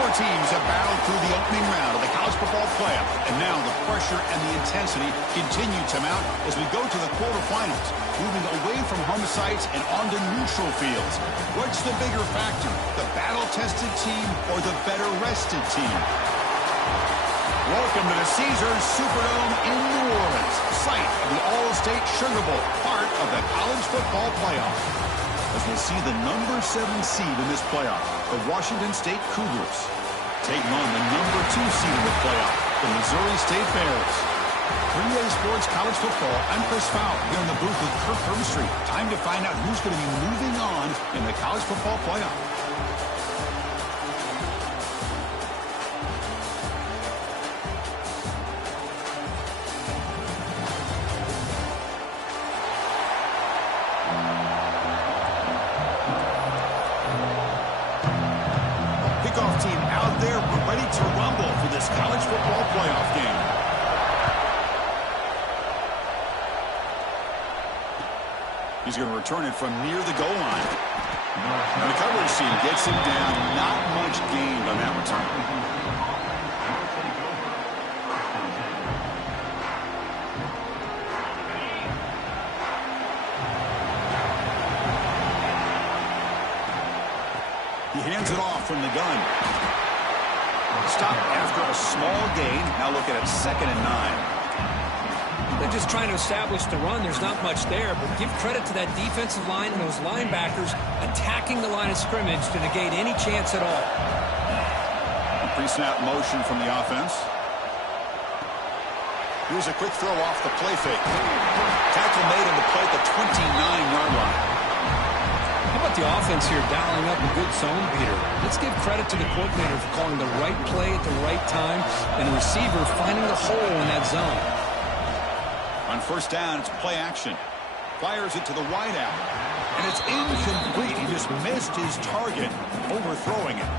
Four teams have battled through the opening round of the college football playoff, and now the pressure and the intensity continue to mount as we go to the quarterfinals, moving away from home sites and onto neutral fields. What's the bigger factor, the battle-tested team or the better-rested team? Welcome to the Caesars Superdome in New Orleans, site of the All-State Sugar Bowl, part of the college football playoff. As we'll see the number 7 seed in this playoff, the Washington State Cougars, taking on the number 2 seed in the playoff, the Missouri State Bears. 3A Sports College Football, I'm Chris Fowler here in the booth with Kirk Herbstreit. Time to find out who's going to be moving on in the college football playoff. Team out there, we're ready to rumble for this college football playoff game. He's going to return it from near the goal line. And the coverage team gets him down. Not much gained on that return. He hands it off from the gun. Stop after a small gain. Now look at it, 2nd and 9. They're just trying to establish the run. There's not much there, but give credit to that defensive line and those linebackers attacking the line of scrimmage to negate any chance at all. Pre-snap motion from the offense. Here's a quick throw off the play fake. Tackle made on the play at the 29-yard line. How about the offense here dialing up a good zone beater? Let's give credit to the coordinator for calling the right play at the right time and the receiver finding the hole in that zone. On first down, it's play action. Fires it to the wideout. And it's incomplete. He just missed his target, overthrowing it.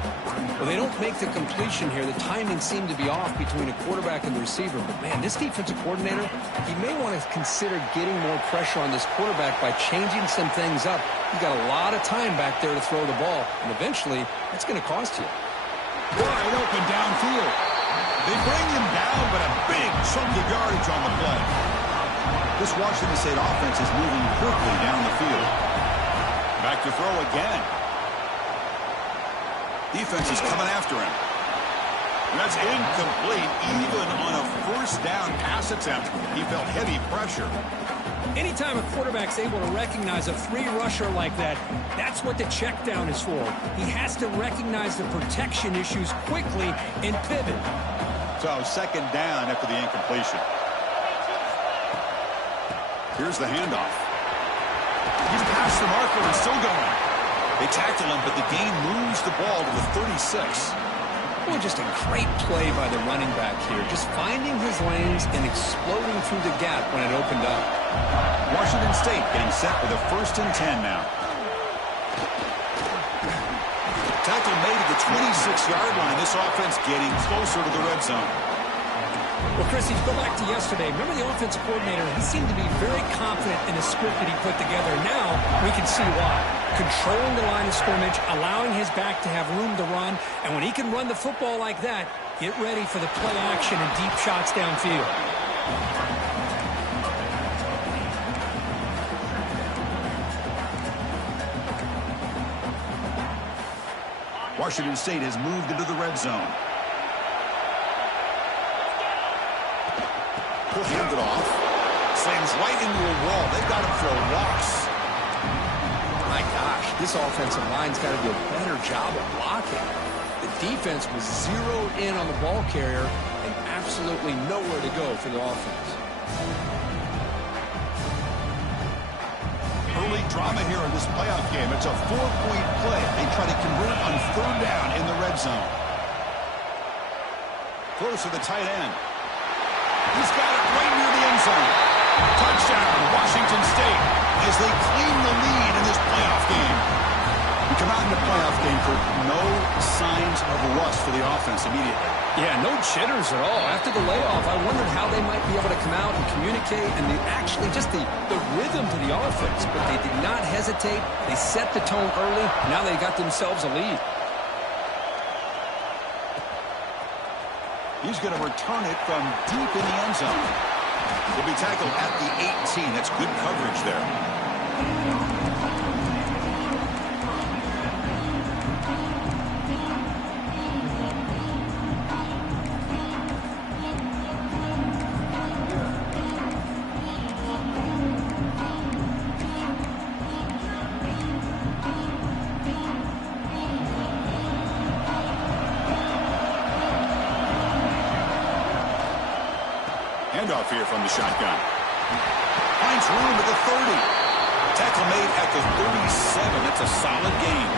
Well, they don't make the completion here. The timing seemed to be off between a quarterback and the receiver. But, man, this defensive coordinator, he may want to consider getting more pressure on this quarterback by changing some things up. He's got a lot of time back there to throw the ball. And eventually, that's going to cost you. Wide open downfield. They bring him down, but a big chunk of yardage on the play. This Washington State offense is moving quickly down the field. Back to throw again. Defense is coming after him. That's incomplete. Even on a first down pass attempt, he felt heavy pressure. Anytime a quarterback's able to recognize a free rusher like that, that's what the check down is for. He has to recognize the protection issues quickly and pivot. So 2nd down after the incompletion. Here's the handoff. He's past the marker and still going. They tackle him, but the gain moves the ball to the 36. Well, just a great play by the running back here. Just finding his lanes and exploding through the gap when it opened up. Washington State getting set with a 1st and 10 now. Tackle made at the 26-yard line. This offense getting closer to the red zone. Well, Chris, if you go back to yesterday, remember the offensive coordinator, he seemed to be very confident in the script that he put together. Now we can see why. Controlling the line of scrimmage, allowing his back to have room to run, and when he can run the football like that, get ready for the play action and deep shots downfield. Washington State has moved into the red zone. He'll hand it off. Slams right into a wall. They've got him for a loss. My gosh, this offensive line's got to do a better job of blocking. The defense was zeroed in on the ball carrier and absolutely nowhere to go for the offense. Early drama here in this playoff game. It's a 4-point play. They try to convert on 3rd down in the red zone. Close to the tight end. He's got it right near the end zone. Touchdown, Washington State, as they claim the lead in this playoff game. We come out in the playoff game for no signs of rust for the offense immediately. Yeah, no jitters at all. After the layoff, I wondered how they might be able to come out and communicate and actually just the rhythm to the offense. But they did not hesitate. They set the tone early. Now they got themselves a lead. He's going to return it from deep in the end zone. He'll be tackled at the 18. That's good coverage there. Handoff here from the shotgun. Finds room at the 30. Tackle made at the 37. That's a solid gain.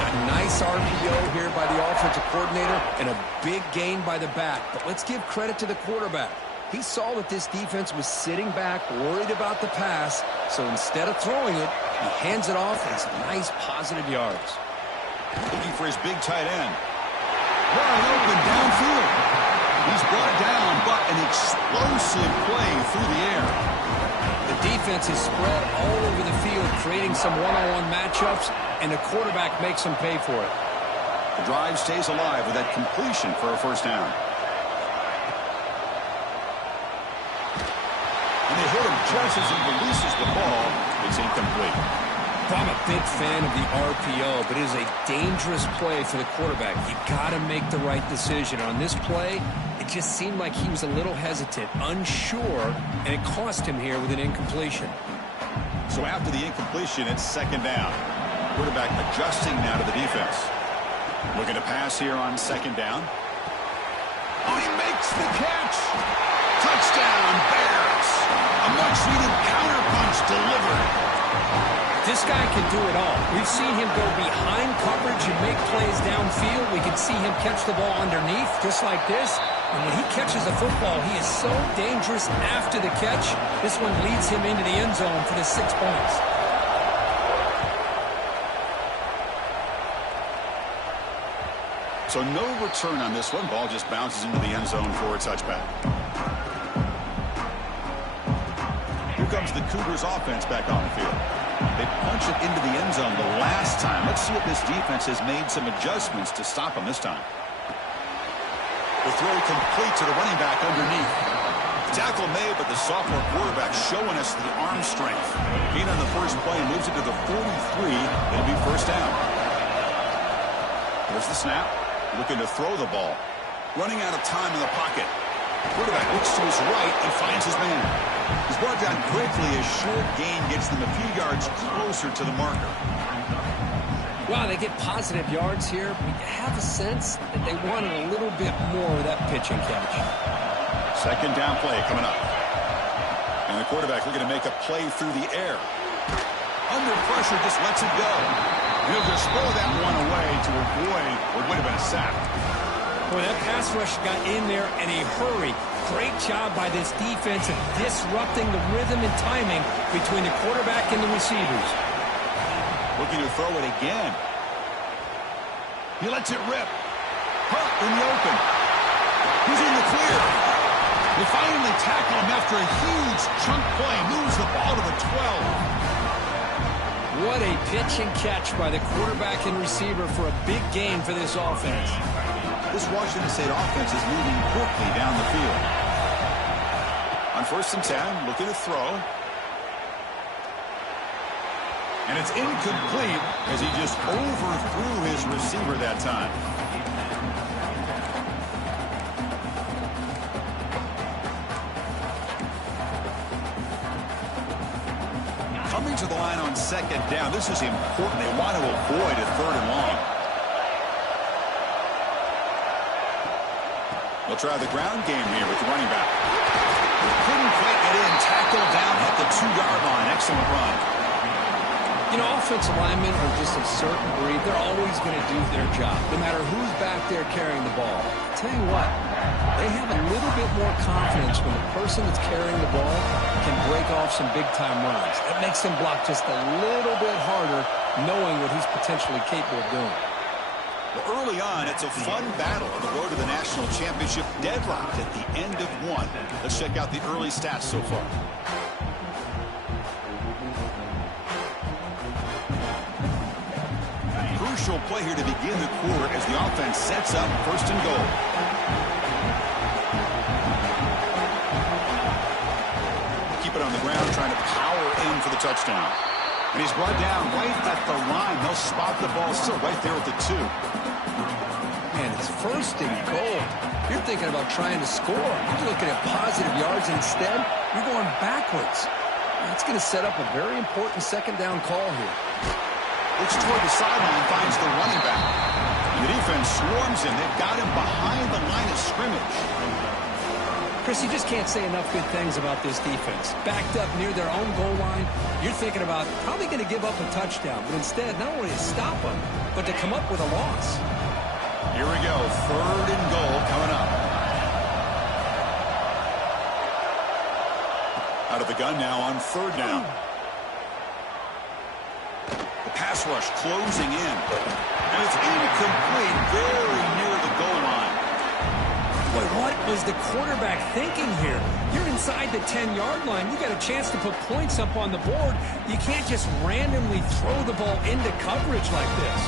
A nice RPO here by the offensive coordinator and a big gain by the back. But let's give credit to the quarterback. He saw that this defense was sitting back, worried about the pass. So instead of throwing it, he hands it off and some nice positive yards. Looking for his big tight end. Wide open downfield. He's brought down, but an explosive play through the air. The defense is spread all over the field, creating some one-on-one matchups, and the quarterback makes them pay for it. The drive stays alive with that completion for a first down. And they hit him just as he releases the ball. It's incomplete. I'm a big fan of the RPO, but it is a dangerous play for the quarterback. You got to make the right decision. On this play, it just seemed like he was a little hesitant, unsure, and it cost him here with an incompletion. So after the incompletion, it's second down. Quarterback adjusting now to the defense. Looking to pass here on second down. Oh, he makes the catch. Touchdown, Bears. A much-needed counterpunch delivered. This guy can do it all. We've seen him go behind coverage and make plays downfield. We can see him catch the ball underneath, just like this. And when he catches the football, he is so dangerous after the catch. This one leads him into the end zone for the 6 points. So no return on this one. Ball just bounces into the end zone for a touchback. Here comes the Cougars offense back on the field. They punch it into the end zone the last time. Let's see if this defense has made some adjustments to stop them this time. The throw complete to the running back underneath. Tackle made, but the sophomore quarterback showing us the arm strength. Being on the first play moves it to the 43. It'll be first down. There's the snap. Looking to throw the ball. Running out of time in the pocket. Quarterback looks to his right and finds his man. He's brought down quickly. A short gain gets them a few yards closer to the marker. Wow, they get positive yards here, but you have a sense that they wanted a little bit more of that pitch and catch. Second down play coming up. And the quarterback looking to make a play through the air. Under pressure, just lets it go. He'll just throw that one away to avoid what would have been a sack. Boy, that pass rush got in there in a hurry. Great job by this defense of disrupting the rhythm and timing between the quarterback and the receivers. Looking to throw it again. He lets it rip. Hurt in the open. He's in the clear. They finally tackle him after a huge chunk play. Moves the ball to the 12. What a pitch and catch by the quarterback and receiver for a big gain for this offense. This Washington State offense is moving quickly down the field. On 1st and 10, looking to throw. And it's incomplete as he just overthrew his receiver that time. Coming to the line on second down. This is important. They want to avoid a third and long. They'll try the ground game here with the running back. Couldn't quite get in. Tackled down at the 2-yard line. Excellent run. You know, offensive linemen are just a certain breed. They're always going to do their job, no matter who's back there carrying the ball. I'll tell you what, they have a little bit more confidence when the person that's carrying the ball can break off some big-time runs. That makes them block just a little bit harder, knowing what he's potentially capable of doing. Well, early on, it's a fun battle on the road to the national championship, deadlocked at the end of one. Let's check out the early stats so far. crucial play here to begin the quarter as the offense sets up first and goal. Keep it on the ground, trying to power in for the touchdown. And he's brought down right at the line. They'll spot the ball still right there at the 2. Man, it's first and goal. You're thinking about trying to score. You're looking at positive yards, and instead, you're going backwards. That's going to set up a very important second down call here. Looks toward the sideline, finds the running back. The defense swarms him. They've got him behind the line of scrimmage. Chris, you just can't say enough good things about this defense. Backed up near their own goal line, you're thinking about probably going to give up a touchdown. But instead, not only to stop them, but to come up with a loss. Here we go. Third and goal coming up. Out of the gun now on third down. The pass rush closing in. And it's incomplete, very near the goal line. Boy, what was the quarterback thinking here? You're inside the 10-yard line. You got a chance to put points up on the board. You can't just randomly throw the ball into coverage like this.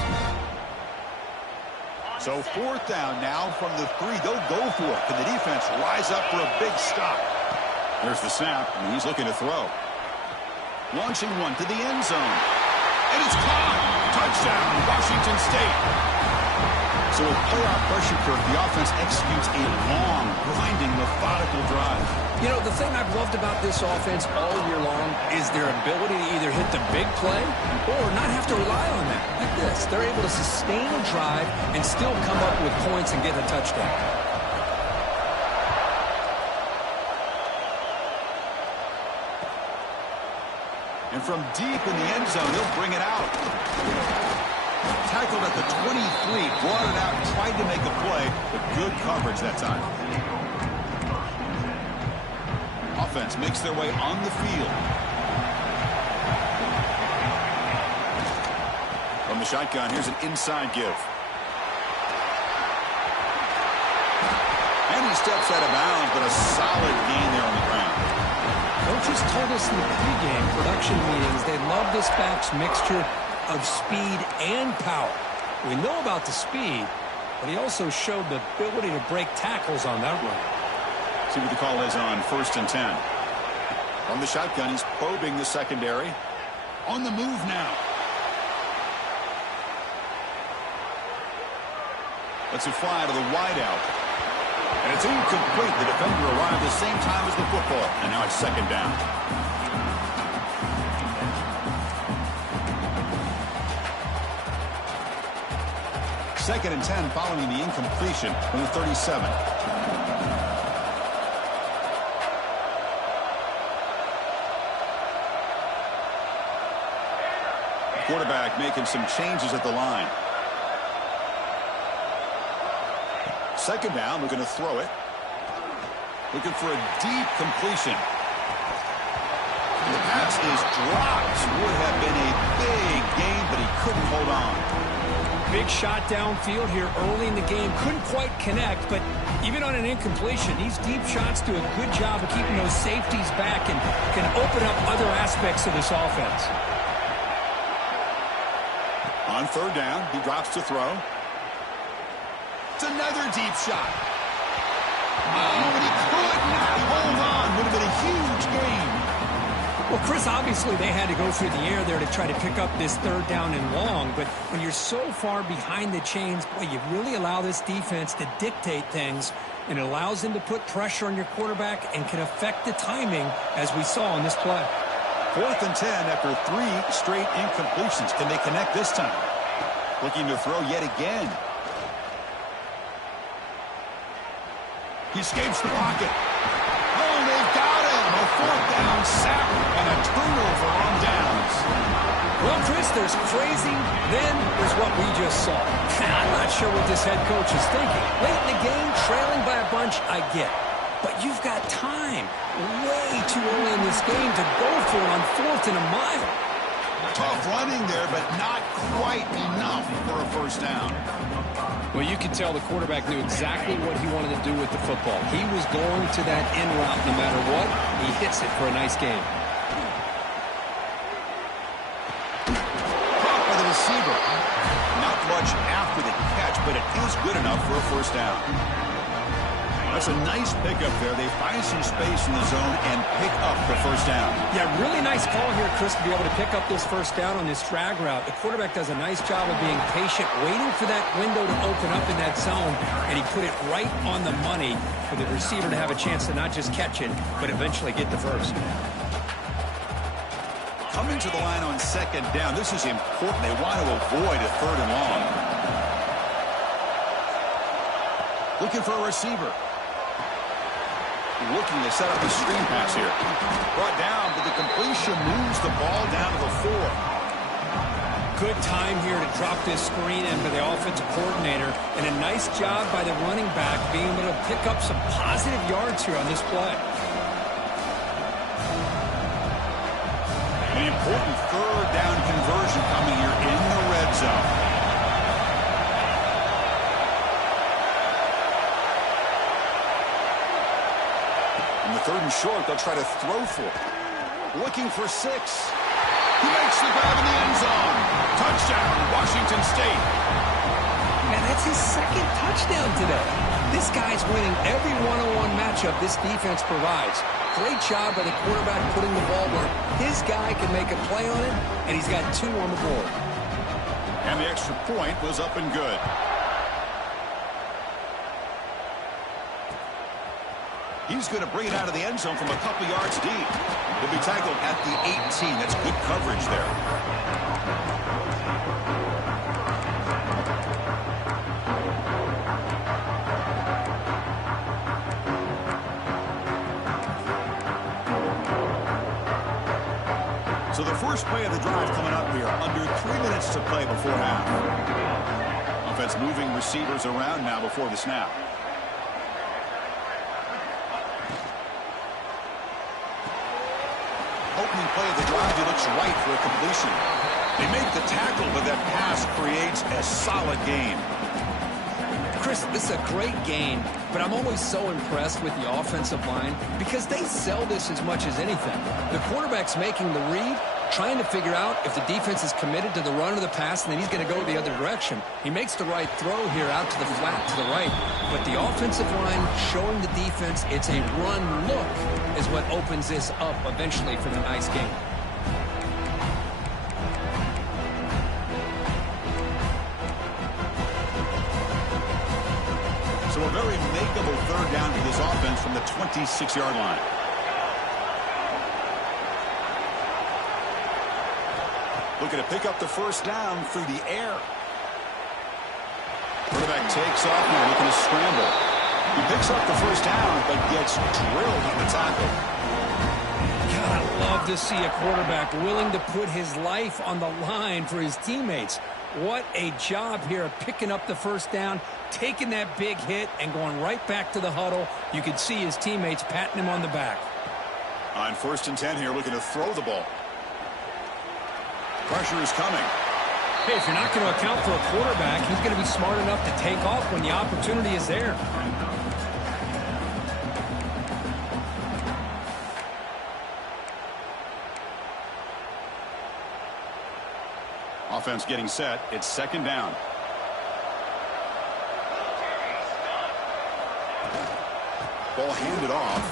So fourth down now from the 3. They'll go for it. Can the defense rise up for a big stop? There's the snap, and he's looking to throw. Launching one to the end zone. And it's caught. Touchdown, Washington State. So with playoff pressure, Kirk, the offense executes a long, grinding, methodical drive. You know, the thing I've loved about this offense all year long is their ability to either hit the big play or not have to rely on that. Like this, they're able to sustain a drive and still come up with points and get a touchdown. And from deep in the end zone, he'll bring it out. Tackled at the 23, brought it out, tried to make a play, but good coverage that time. Offense makes their way on the field. From the shotgun, here's an inside give. And he steps out of bounds, but a solid gain there on the ground. Coaches told us in the pregame production meetings they love this back's mixture of speed and power. We know about the speed, but he also showed the ability to break tackles on that run. See what the call is on first and 10. From the shotgun, he's probing the secondary. On the move now. Lets it fly to the wideout. And it's incomplete. The defender arrived the same time as the football. And now it's second down. Second and 10 following the incompletion from the 37. Quarterback making some changes at the line. Second down, looking to throw it. Looking for a deep completion. And the pass is dropped. Would have been a big gain, but he couldn't hold on. Big shot downfield here early in the game. Couldn't quite connect, but even on an incompletion, these deep shots do a good job of keeping those safeties back and can open up other aspects of this offense. On third down, he drops to throw. It's another deep shot. Oh, and he could not hold on. Would have been a huge gain. Well, Chris, obviously they had to go through the air there to try to pick up this third down and long, but when you're so far behind the chains, boy, you really allow this defense to dictate things, and it allows them to put pressure on your quarterback and can affect the timing, as we saw in this play. Fourth and 10 after 3 straight incompletions. Can they connect this time? Looking to throw yet again. He escapes the pocket. Oh, they've got him. A fourth down sack and a turnover on downs. Well, Chris, there's crazy, then there's what we just saw. I'm not sure what this head coach is thinking. Late in the game, trailing by a bunch, I get. But you've got time, way too early in this game to go for it on fourth and a mile. Tough running there, but not quite enough for a first down. Well, you can tell the quarterback knew exactly what he wanted to do with the football. He was going to that in route no matter what. He hits it for a nice game. Caught by the receiver. Not was good enough for a first down. That's a nice pickup there. They find some space in the zone and pick up the first down. Yeah, really nice call here, Chris, to be able to pick up this first down on this drag route. The quarterback does a nice job of being patient, waiting for that window to open up in that zone, and he put it right on the money for the receiver to have a chance to not just catch it, but eventually get the first. Coming to the line on second down, this is important. They want to avoid a third and long. Looking for a receiver. Looking to set up a screen pass here. Brought down, but the completion moves the ball down to the 4. Good time here to drop this screen in for the offensive coordinator, and a nice job by the running back being able to pick up some positive yards here on this play. An important third down conversion coming here in the red zone. Third and short, they'll try to throw for it. Looking for 6. He makes the grab in the end zone. Touchdown, Washington State. Man, that's his second touchdown today. This guy's winning every one-on-one matchup this defense provides. Great job by the quarterback putting the ball where his guy can make a play on it, and he's got 2 on the board. And the extra point was up and good. He's going to bring it out of the end zone from a couple yards deep. He'll be tackled at the 18. That's good coverage there. So the first play of the drive coming up here. Under 3 minutes to play before half. Offense moving receivers around now before the snap. Opening play of the drive, he looks right for a completion. They make the tackle, but that pass creates a solid gain. Chris, this is a great game, but I'm always so impressed with the offensive line because they sell this as much as anything. The quarterback's making the read, trying to figure out if the defense is committed to the run or the pass, and then he's going to go the other direction. He makes the right throw here out to the flat to the right, but the offensive line showing the defense it's a run look is what opens this up eventually for the nice game. So a very makeable third down for this offense from the 26-yard line. Looking to pick up the first down through the air. Quarterback takes off now, looking to scramble. He picks up the first down, but gets drilled on the tackle. God, I love to see a quarterback willing to put his life on the line for his teammates. What a job here of picking up the first down, taking that big hit, and going right back to the huddle. You can see his teammates patting him on the back. On 1st and 10 here, looking to throw the ball. Pressure is coming. Hey, if you're not going to account for a quarterback, he's going to be smart enough to take off when the opportunity is there. Offense getting set. It's 2nd down. Ball handed off.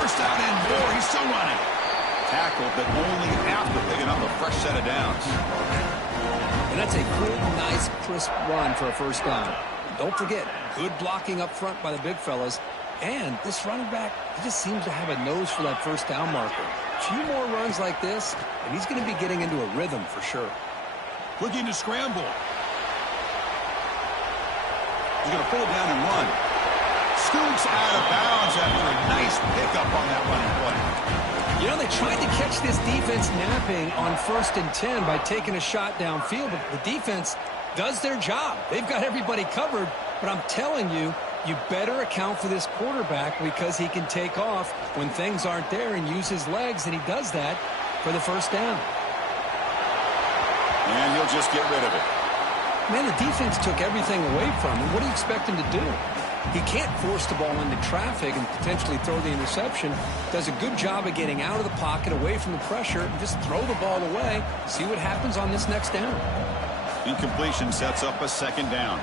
First down and more. He's still running. Tackled, but only after picking up a fresh set of downs. And that's a good, nice, crisp run for a first down. Don't forget, good blocking up front by the big fellas. And this running back, he just seems to have a nose for that first down marker. A few more runs like this, and he's going to be getting into a rhythm for sure. Looking to scramble. He's going to pull it down and run. Scoots out of bounds after a nice pickup on that running play. You know, they tried to catch this defense napping on 1st and 10 by taking a shot downfield, but the defense does their job. They've got everybody covered, but I'm telling you, you better account for this quarterback because he can take off when things aren't there and use his legs, and he does that for the first down. And he'll just get rid of it. Man, the defense took everything away from him. What do you expect him to do? He can't force the ball into traffic and potentially throw the interception. Does a good job of getting out of the pocket, away from the pressure, and just throw the ball away. See what happens on this next down. Incompletion sets up a second down.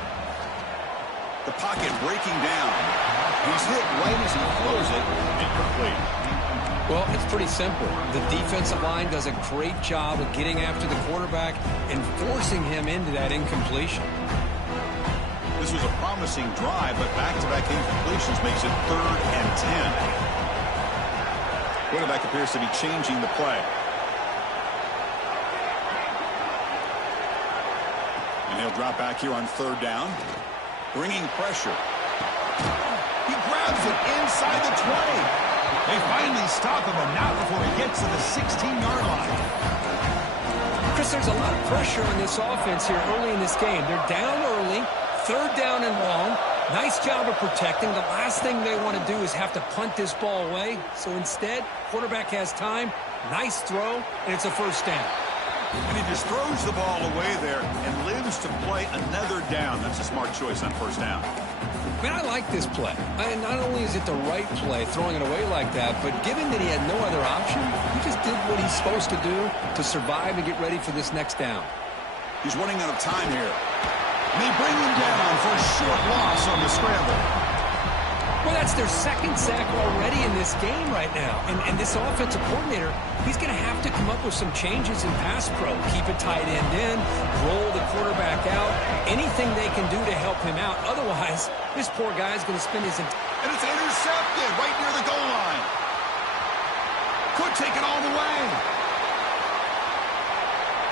The pocket breaking down. He's hit right as he throws it. Incomplete. Well, it's pretty simple. The defensive line does a great job of getting after the quarterback and forcing him into that incompletion. This was a promising drive, but back-to-back incompletions makes it 3rd and 10. Quarterback appears to be changing the play. And he'll drop back here on 3rd down. Bringing pressure. He grabs it inside the 20. They finally stop him, but not before he gets to the 16-yard line. Chris, there's a lot of pressure on this offense here early in this game. They're down early, 3rd down and long. Nice job of protecting. The last thing they want to do is have to punt this ball away. So instead, quarterback has time, nice throw, and it's a 1st down. And he just throws the ball away there and lives to play another down. That's a smart choice on 1st down. Man, I like this play. And not only is it the right play, throwing it away like that, but given that he had no other option, he just did what he's supposed to do to survive and get ready for this next down. He's running out of time here. And they bring him down for a short loss on the scramble. Well, that's their 2nd sack already in this game right now. And this offensive coordinator, he's going to have to come up with some changes in pass pro. Keep a tight end in, roll the quarterback out, anything they can do to help him out. Otherwise, this poor guy's going to spend his entire... And it's intercepted right near the goal line. Could take it all the way.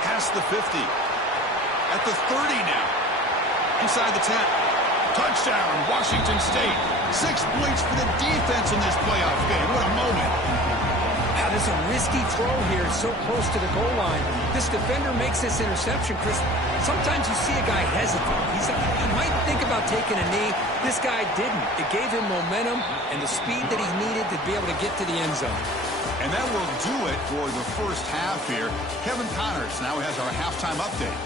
Past the 50. At the 30 now. Inside the 10. Touchdown, Washington State. 6 points for the defense in this playoff game. What a moment. Now, there's a risky throw here so close to the goal line. This defender makes this interception, Chris. Sometimes you see a guy hesitate. He might think about taking a knee. This guy didn't. It gave him momentum and the speed that he needed to be able to get to the end zone. And that will do it for the first half here. Kevin Connors now has our halftime update.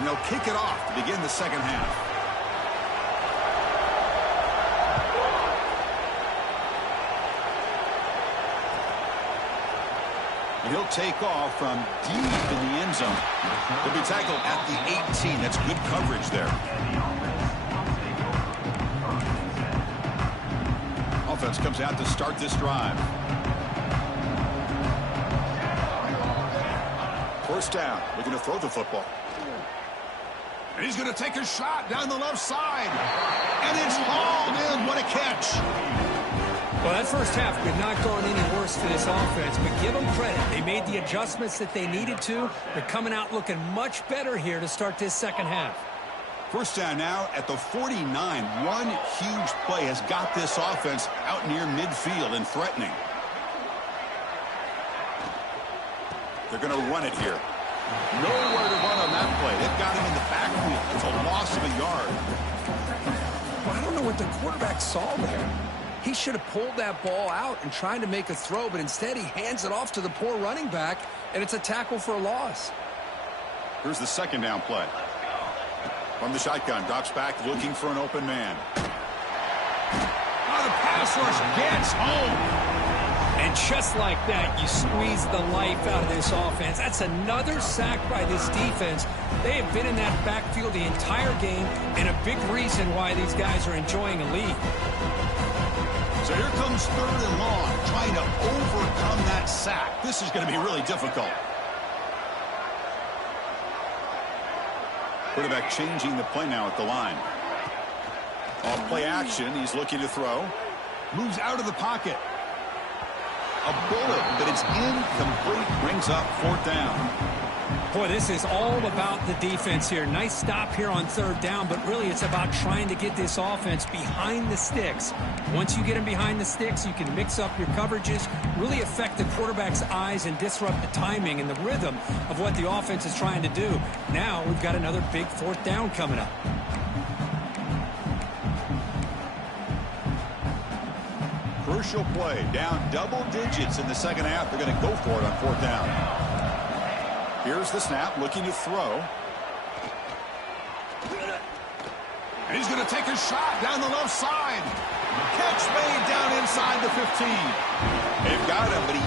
And they'll kick it off to begin the second half. And he'll take off from deep in the end zone. He'll be tackled at the 18. That's good coverage there. Offense comes out to start this drive. 1st down, looking to throw the football. And he's going to take a shot down the left side. And it's hauled in. What a catch. Well, that first half could not gone any worse for this offense, but give them credit. They made the adjustments that they needed to. They're coming out looking much better here to start this second half. 1st down now at the 49. One huge play has got this offense out near midfield and threatening. They're going to run it here. Nowhere to run on that play. They've got him in the backfield. It's a loss of a yard. Well, I don't know what the quarterback saw there. He should have pulled that ball out and tried to make a throw, but instead he hands it off to the poor running back, and it's a tackle for a loss. Here's the 2nd down play. From the shotgun, drops back looking for an open man. Oh, the pass rush gets home. And just like that, you squeeze the life out of this offense. That's another sack by this defense. They have been in that backfield the entire game, and a big reason why these guys are enjoying a lead. So here comes 3rd and long, trying to overcome that sack. This is going to be really difficult. Quarterback changing the play now at the line. Off play action, he's looking to throw. Moves out of the pocket. A bullet, but it's incomplete. Brings up 4th down. Boy, this is all about the defense here. Nice stop here on 3rd down, but really it's about trying to get this offense behind the sticks. Once you get them behind the sticks, you can mix up your coverages, really affect the quarterback's eyes and disrupt the timing and the rhythm of what the offense is trying to do. Now we've got another big 4th down coming up. Crucial play, down double digits in the second half. They're going to go for it on 4th down. Here's the snap, looking to throw. And he's going to take a shot down the left side. Catch made down inside the 15. They've got him, but he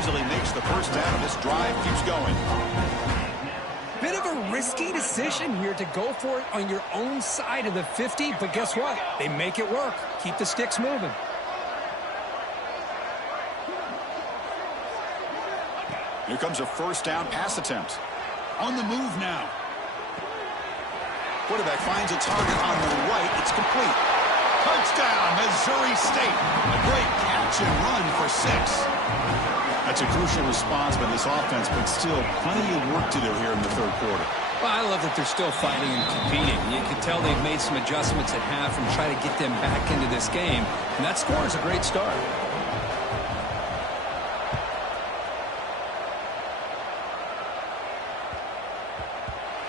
easily makes the 1st down. This drive keeps going. risky decision here to go for it on your own side of the 50, but guess what? They make it work. Keep the sticks moving. Here comes a first down pass attempt. On the move now. Quarterback finds a target on the right. It's complete. Touchdown, Missouri State. A great catch and run for 6. That's a crucial response by this offense, but still plenty of work to do here in the third quarter. Well, I love that they're still fighting and competing. You can tell they've made some adjustments at half and try to get them back into this game. And that score is a great start.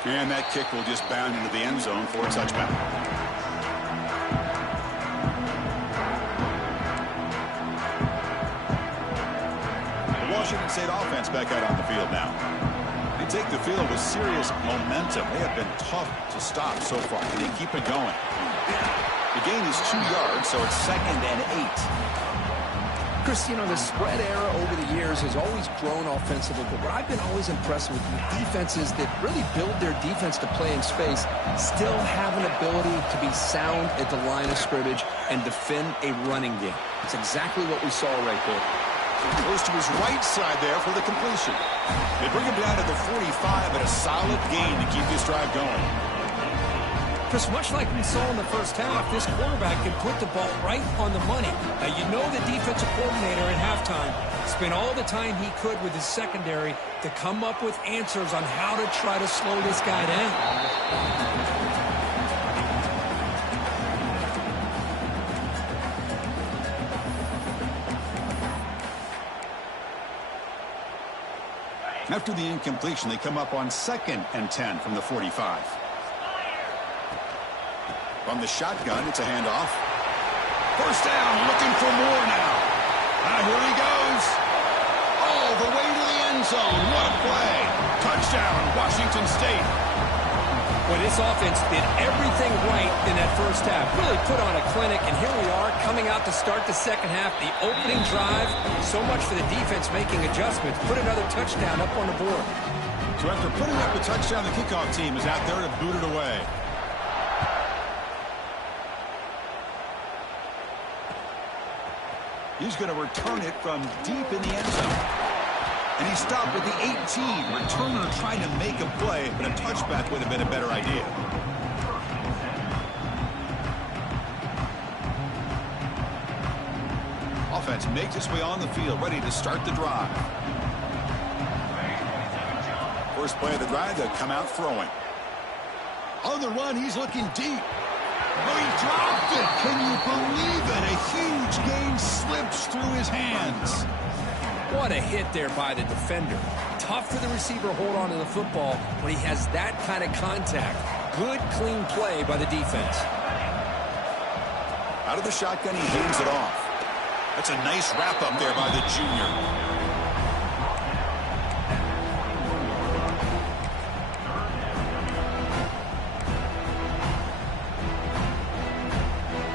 And that kick will just bound into the end zone for a touchback. The Washington State offense back out on the field now. They take the field with serious momentum. They have been tough to stop so far. They keep it going. The gain is 2 yards, so it's 2nd and 8. Chris, you know, the spread era over the years has always grown offensively, but what I've been always impressed with defenses that really build their defense to play in space still have an ability to be sound at the line of scrimmage and defend a running game. It's exactly what we saw right there. Goes to his right side there for the completion. They bring him down to the 45, but a solid gain to keep this drive going. Chris, much like we saw in the first half, this quarterback can put the ball right on the money. Now, you know the defensive coordinator at halftime spent all the time he could with his secondary to come up with answers on how to try to slow this guy down. After the incompletion, they come up on 2nd and 10 from the 45. From the shotgun, it's a handoff. First down, looking for more now. Here he goes. All the way to the end zone. What a play. Touchdown, Washington State. Well, this offense did everything right in that first half. Really put on a clinic, and here we are coming out to start the second half. The opening drive, so much for the defense making adjustments. Put another touchdown up on the board. So after putting up a touchdown, the kickoff team is out there to boot it away. He's going to return it from deep in the end zone. And he stopped with the 18. Returner trying to make a play, but a touchback would have been a better idea. Offense makes its way on the field, ready to start the drive. First play of the drive, they'll come out throwing. On the run, he's looking deep. Oh, he dropped it. Can you believe it? A huge gain slips through his hands. What a hit there by the defender. Tough for the receiver to hold on to the football when he has that kind of contact. Good, clean play by the defense. Out of the shotgun, he hands it off. That's a nice wrap up there by the junior.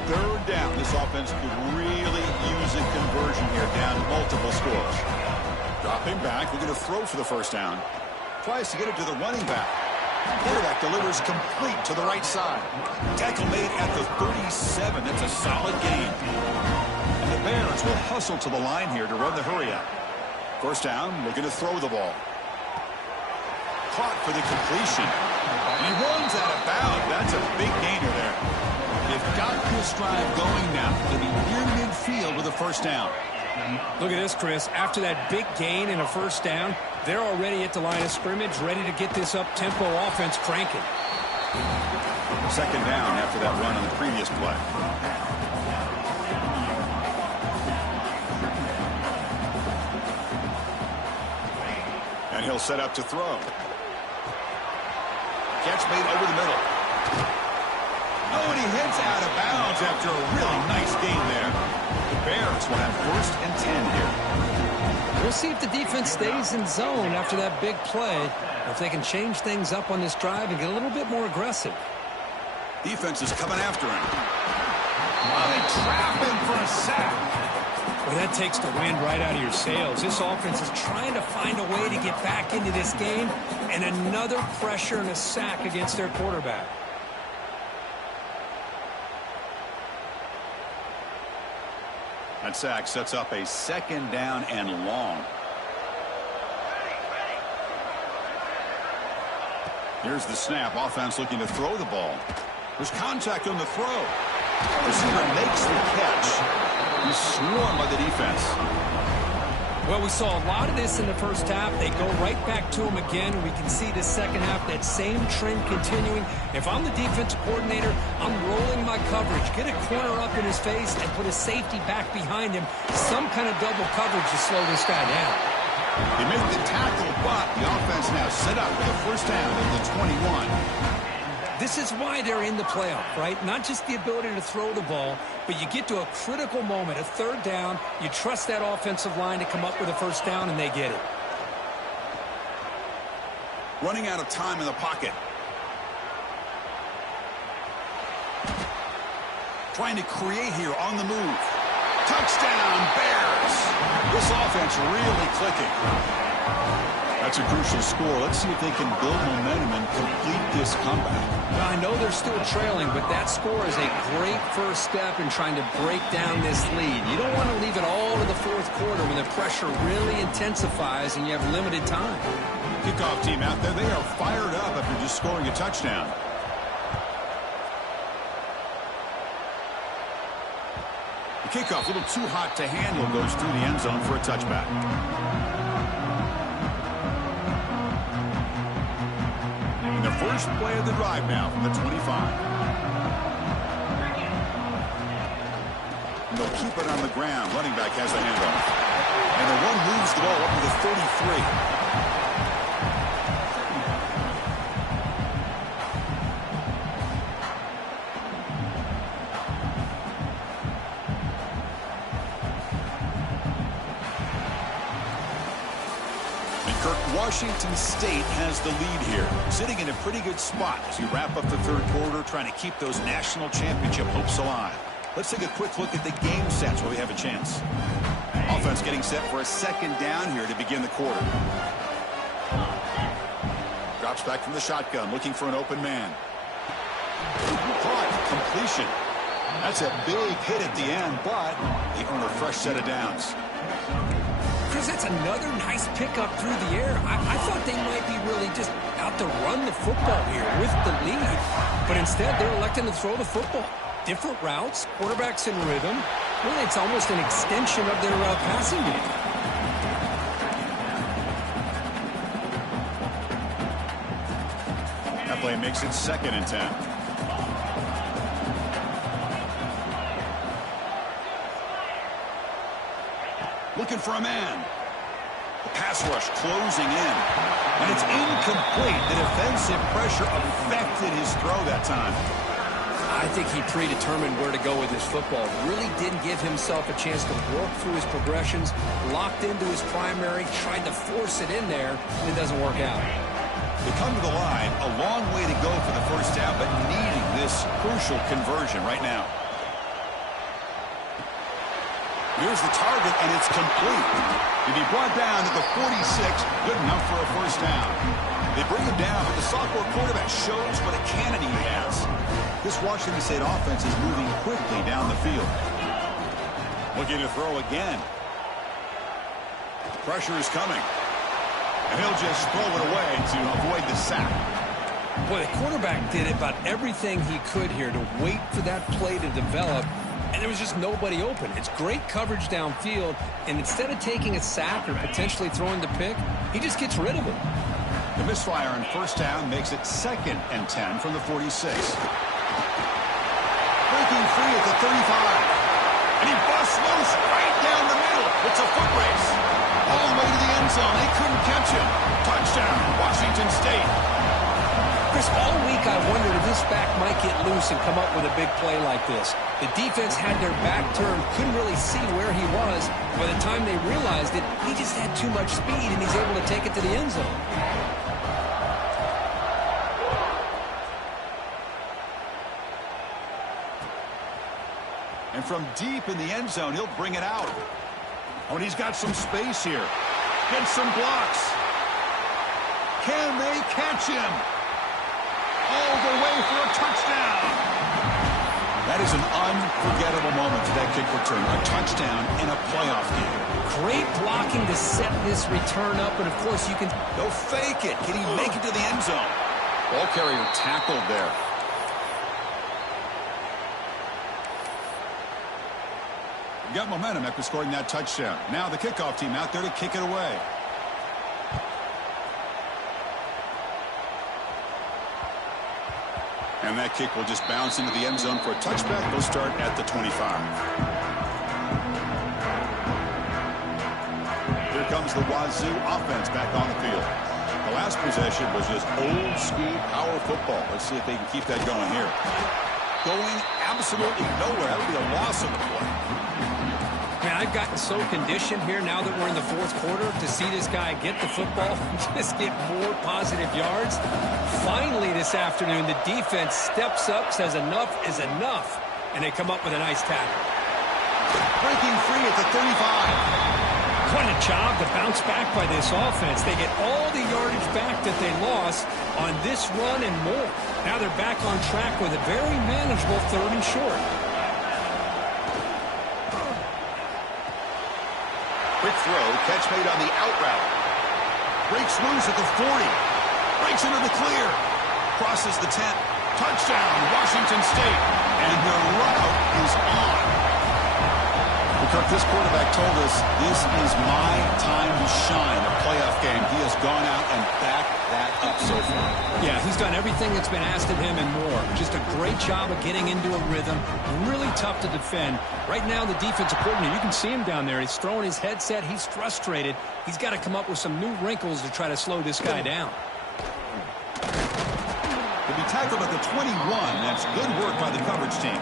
Third down. This offense could really use a conversion here, down multiple scores. Dropping back, we're going to throw for the first down. Tries to get it to the running back. Quarterback delivers complete to the right side. Tackle made at the 37. That's a solid gain. And the Bears will hustle to the line here to run the hurry up. First down, looking to throw the ball. Caught for the completion. He runs out of bounds. That's a big gainer there. They've got this drive going now. They'll be near midfield with a first down. Look at this, Chris. After that big gain and a first down, they're already at the line of scrimmage, ready to get this up-tempo offense cranking. Second down after that run on the previous play. And he'll set up to throw. Catch made over the middle. Oh, and he heads out of bounds after a really nice gain there. The Bears will have first and 10 here. We'll see if the defense stays in zone after that big play, or if they can change things up on this drive and get a little bit more aggressive. Defense is coming after him. Oh, they trap him for a sack. Well, that takes the wind right out of your sails. This offense is trying to find a way to get back into this game, and another pressure and a sack against their quarterback. That sack sets up a 2nd down and long. Here's the snap. Offense looking to throw the ball. There's contact on the throw. Receiver makes the catch. He's swarmed by the defense. Well, we saw a lot of this in the first half. They go right back to him again. We can see the second half, that same trend continuing. If I'm the defensive coordinator, I'm rolling my coverage. Get a corner up in his face and put a safety back behind him. Some kind of double coverage to slow this guy down. He made the tackle, but the offense now set up for the first down at the 21. This is why they're in the playoff, right? Not just the ability to throw the ball, but you get to a critical moment, a 3rd down. You trust that offensive line to come up with a first down, and they get it. Running out of time in the pocket. Trying to create here on the move. Touchdown, Bears! This offense really clicking. That's a crucial score. Let's see if they can build momentum and complete this comeback. Well, I know they're still trailing, but that score is a great first step in trying to break down this lead. You don't want to leave it all to the 4th quarter when the pressure really intensifies and you have limited time. Kickoff team out there, they are fired up after just scoring a touchdown. The kickoff, a little too hot to handle, goes through the end zone for a touchback. And the first play of the drive now from the 25. And they'll keep it on the ground. Running back has the handoff. And the one moves the ball up to the 33. Washington State has the lead here, sitting in a pretty good spot as we wrap up the 3rd quarter, trying to keep those national championship hopes alive. Let's take a quick look at the game sets where we have a chance. Offense getting set for a 2nd down here to begin the quarter. Drops back from the shotgun, looking for an open man. Caught, completion. That's a big hit at the end, but they earn a fresh set of downs. Chris, that's another nice pickup through the air. I thought they might be really just out to run the football here with the lead. But instead, they're electing to throw the football. Different routes, quarterbacks in rhythm. Really, it's almost an extension of their passing game. That play makes it 2nd and 10. Looking for a man. The pass rush closing in. And it's incomplete. The defensive pressure affected his throw that time. I think he predetermined where to go with his football. Really didn't give himself a chance to work through his progressions. Locked into his primary. Tried to force it in there. And it doesn't work out. They come to the line. A long way to go for the first down, but needing this crucial conversion right now. Here's the target, and it's complete. To be brought down at the 46, good enough for a first down. They bring him down, but the sophomore quarterback shows what a cannon he has. This Washington State offense is moving quickly down the field. Looking to throw again. Pressure is coming. And he'll just throw it away to avoid the sack. Boy, the quarterback did about everything he could here to wait for that play to develop. And there was just nobody open. It's great coverage downfield, and instead of taking a sack or potentially throwing the pick, he just gets rid of it. The misfire on first down makes it 2nd and 10 from the 46. Breaking free at the 35. And he busts loose right down the middle. It's a foot race. All the way to the end zone. They couldn't catch him. Touchdown, Washington State. Chris, all week I wondered if this back might get loose and come up with a big play like this. The defense had their back turned, couldn't really see where he was. By the time they realized it, he just had too much speed, and he's able to take it to the end zone. And from deep in the end zone, he'll bring it out. Oh, and he's got some space here. Gets some blocks. Can they catch him? All the way for a touchdown. That is an unforgettable moment for that kick return. A touchdown in a playoff game. Great blocking to set this return up, and of course you can... They'll fake it. Can he make it to the end zone? Ball carrier tackled there. Got momentum after scoring that touchdown. Now the kickoff team out there to kick it away. And that kick will just bounce into the end zone for a touchback. They'll start at the 25. Here comes the Wazzu offense back on the field. The last possession was just old school power football. Let's see if they can keep that going here. Going absolutely nowhere. That'll be a loss of the play. Man, I've gotten so conditioned here now that we're in the fourth quarter to see this guy get the football and just get more positive yards. Finally this afternoon, the defense steps up, says enough is enough, and they come up with a nice tackle. Breaking free at the 35. What a job to bounce back by this offense. They get all the yardage back that they lost on this run and more. Now they're back on track with a very manageable 3rd and short. Quick throw, catch made on the out route. Breaks loose at the 40. Breaks into the clear. Crosses the 10. Touchdown, Washington State. And the route is on. Kirk, this quarterback told us this is my time to shine. A playoff game. He has gone out and backed that up so far. Yeah, he's done everything that's been asked of him and more. Just a great job of getting into a rhythm. Really tough to defend. Right now, the defensive coordinator, you can see him down there. He's throwing his headset. He's frustrated. He's got to come up with some new wrinkles to try to slow this guy down. To be tackled at the 21, that's good work by the coverage team.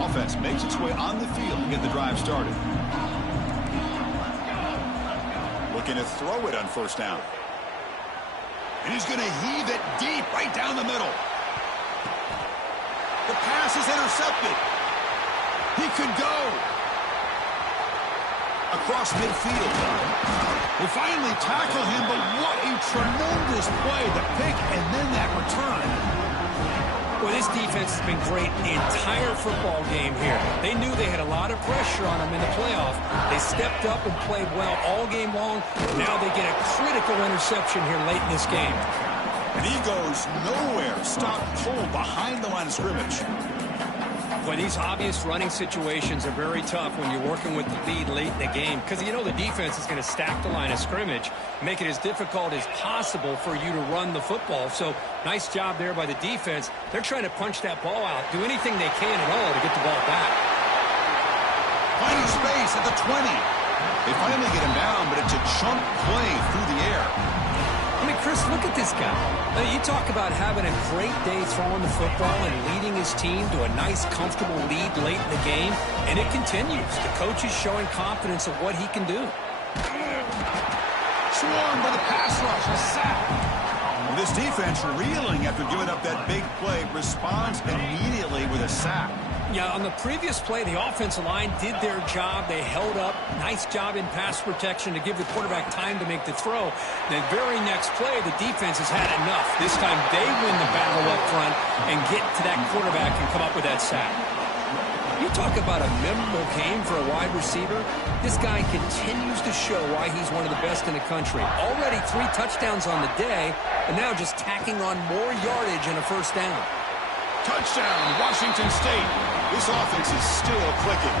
Offense makes its way on the field to get the drive started. Looking to throw it on 1st down. And he's going to heave it deep right down the middle. The pass is intercepted. He could go across midfield. They finally tackle him, but what a tremendous play. The pick and then that return. Well, this defense has been great the entire football game here. They knew they had a lot of pressure on them in the playoff. They stepped up and played well all game long. Now they get a critical interception here late in this game. And he goes nowhere. Stop pulled behind the line of scrimmage. Well, these obvious running situations are very tough when you're working with the lead late in the game because you know the defense is going to stack the line of scrimmage, make it as difficult as possible for you to run the football. So nice job there by the defense. They're trying to punch that ball out, do anything they can at all to get the ball back. Finding space at the 20. They finally get him down, but it's a chunk play through the air. I mean, Chris, look at this guy. You talk about having a great day throwing the football and leading his team to a nice, comfortable lead late in the game, and it continues. The coach is showing confidence of what he can do. Swarmed by the pass rush, a sack. And this defense, reeling after giving up that big play, responds immediately with a sack. Yeah, on the previous play, the offensive line did their job. They held up. Nice job in pass protection to give the quarterback time to make the throw. The very next play, the defense has had enough. This time they win the battle up front and get to that quarterback and come up with that sack. You talk about a memorable game for a wide receiver. This guy continues to show why he's one of the best in the country. Already 3 touchdowns on the day, and now just tacking on more yardage and a 1st down. Touchdown, Washington State. This offense is still clicking.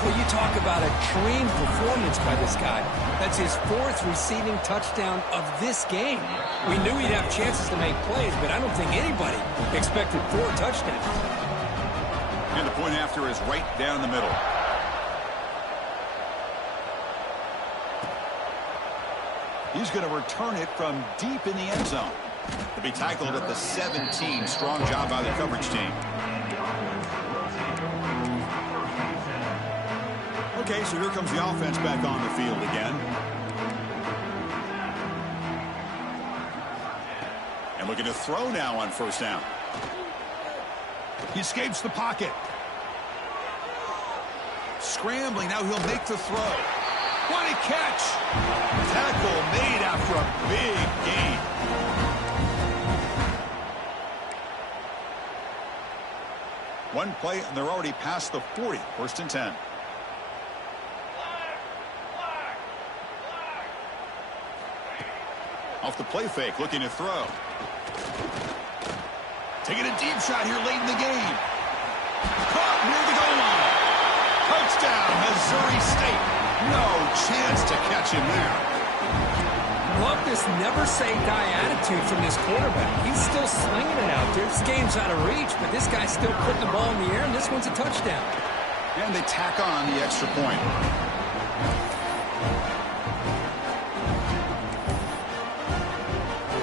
Well, you talk about a dream performance by this guy. That's his 4th receiving touchdown of this game. We knew he'd have chances to make plays, but I don't think anybody expected 4 touchdowns. And the point after is right down the middle. He's going to return it from deep in the end zone. To be tackled at the 17. Strong job by the coverage team. Okay, so here comes the offense back on the field again. And looking to throw now on 1st down. He escapes the pocket. Scrambling, now he'll make the throw. What a catch! Tackle made after a big gain. One play, and they're already past the 40. First and 10. Off the play fake, looking to throw. Taking a deep shot here late in the game. Caught near the goal line. Touchdown, Missouri State. No chance to catch him there. Love this never-say-die attitude from this quarterback. He's still slinging it out there. This game's out of reach, but this guy's still putting the ball in the air, and this one's a touchdown. And they tack on the extra point.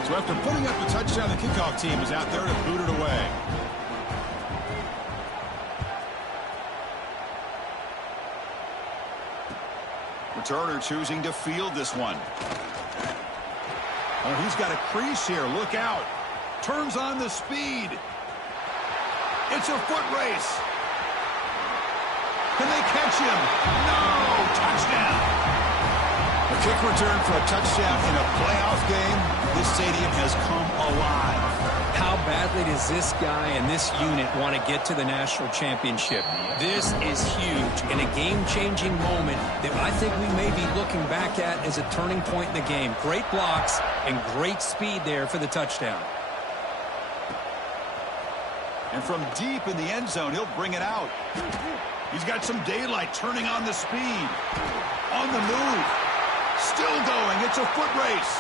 So after putting up the touchdown, the kickoff team is out there to boot it away. Returner choosing to field this one. Oh, he's got a crease here. Look out. Turns on the speed. It's a foot race. Can they catch him? No! Touchdown! A kick return for a touchdown in a playoff game. This stadium has come alive. How badly does this guy and this unit want to get to the national championship? This is huge and a game-changing moment that I think we may be looking back at as a turning point in the game. Great blocks and great speed there for the touchdown. And from deep in the end zone, he'll bring it out. He's got some daylight, turning on the speed. On the move. Still going. It's a foot race.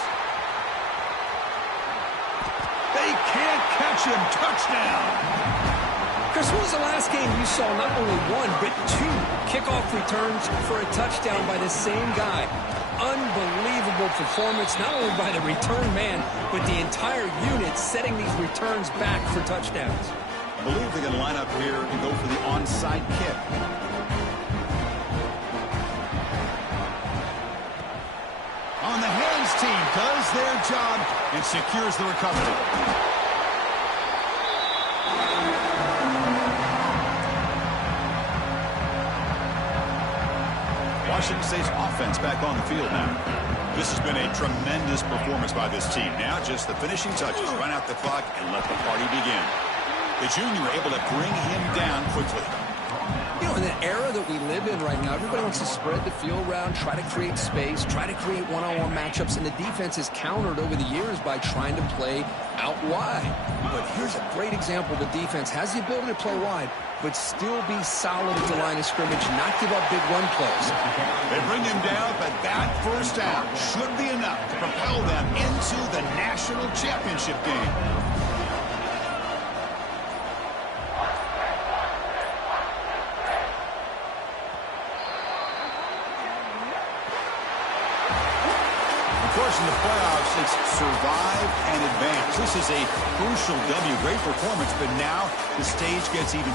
They can't catch him. Touchdown. Chris, when was the last game you saw not only one, but two kickoff returns for a touchdown by the same guy? Unbelievable performance, not only by the return man, but the entire unit setting these returns back for touchdowns. I believe they're going to line up here and go for the onside kick. On the hands team does their job and secures the recovery. Washington State's offense back on the field now. This has been a tremendous performance by this team. Now just the finishing touches. Run out the clock and let the party begin. The junior able to bring him down quickly. You know, in the era that we live in right now, everybody wants to spread the field around, try to create space, try to create one-on-one matchups, and the defense has countered over the years by trying to play out wide. But here's a great example. The defense has the ability to play wide, but still be solid at the line of scrimmage, not give up big run plays. They bring him down, but that first down should be enough to propel them into the national championship game. Of course, in the playoffs, it's survive and advance. This is a crucial W. Great performance, but now the stage gets even